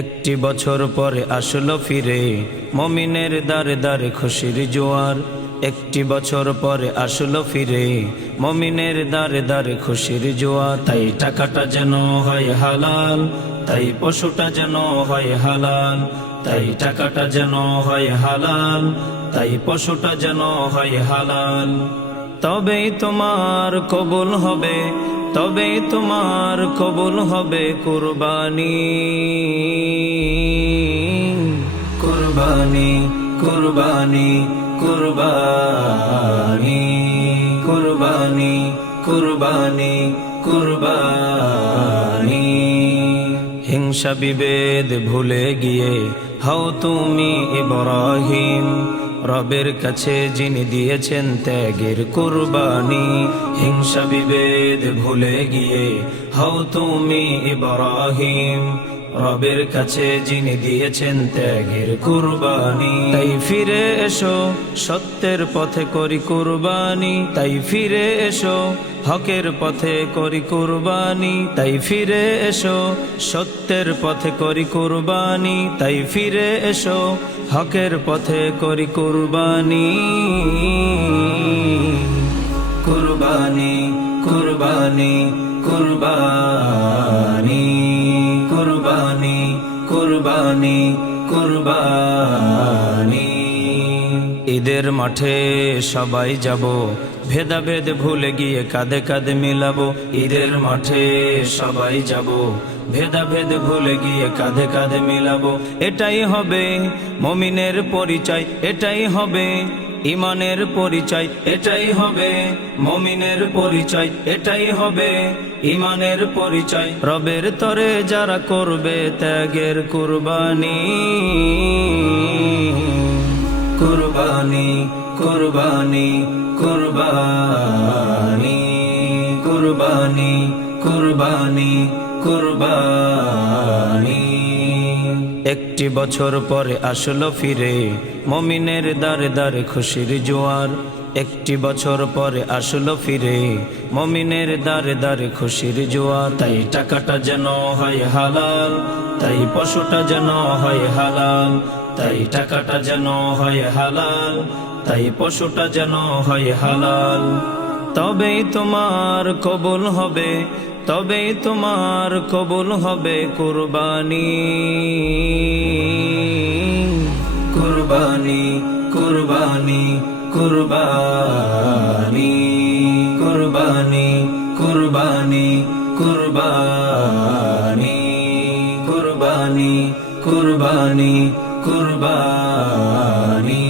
একটি বছর পরে আসলো ফিরে মুমিনের দারে দারে খুশির জোয়ার। একটি বছর পরে আসলো ফিরে মুমিনের দারে দারে খুশির জোয়ার। তাই টাকাটা যেন হয় হালাল, তাই পশুটা যেন হয় হালাল। তাই টাকাটা যেন হয় হালাল, তাই পশুটা যেন হয় হালাল। তবেই তোমার কবুল হবে, তবেই তোমার কবুল হবে কুরবানি। কুরবানি কুরবানি কুরবানি কুরবানি কুরবানি কুরবানি। হিংসা বিভেদ ভুলে গিয়ে হও তুমি ইব্রাহিম, রবের কাছে যিনি দিয়েছেন ত্যাগের কুরবানি। হিংসা বিভেদ ভুলে গিয়ে হও তুমি ইব্রাহিম, রবের কাছে যিনি দিয়েছেন ত্যাগের কুরবানি। তাই ফিরে এসো সত্যের পথে করি কুরবানি, তাই ফিরে এসো হকের পথে করি কুরবানি। তাই ফিরে এসো সত্যের পথে করি কুরবানি, তাই ফিরে এসো হকের পথে করি কুরবানি। কুরবানি কুরবানি কুরবানি কুরবানি কুরবানি কুরবানি। ঈদের মাঠে সবাই যাব, ভেদাভেদ ভুলে গিয়ে কাঁধে কাঁধে মিলাবো। ঈদের মাঠে সবাই যাব, ভেদাভেদ ভুলে গিয়ে কাঁধে কাঁধে মিলাবো। এটাই হবে মুমিনের পরিচয়, এটাই হবে ইমানের পরিচয়, এটাই হবে মুমিনের পরিচয়, এটাই হবে ইমানের পরিচয়। রবের তরে যারা করবে ত্যাগের কুরবানি। কুরবানি কুরবানি কুরবানি কুরবানি কুরবানি কুরবানি। একটি বছর পরে আসলো ফিরে মুমিনের দারে দারে খুশির জোয়ার। একটি বছর পরে আসলো ফিরে মুমিনের দারে দারে খুশির জোয়ার। তাই টাকাটা যেন হয় হালাল, তাই পশুটা যেন হয় হালাল। তাই টাকাটা যেন হয় হালাল, তাই পশুটা যেন হয় হালাল। তবেই তোমার কবুল হবে, তবেই তোমার কবুল হবে কুরবানি। কুরবানি কুরবানি কুরবানি কুরবানি কুরবানি কুরবানি কুরবানি কুরবানি কুরবানি।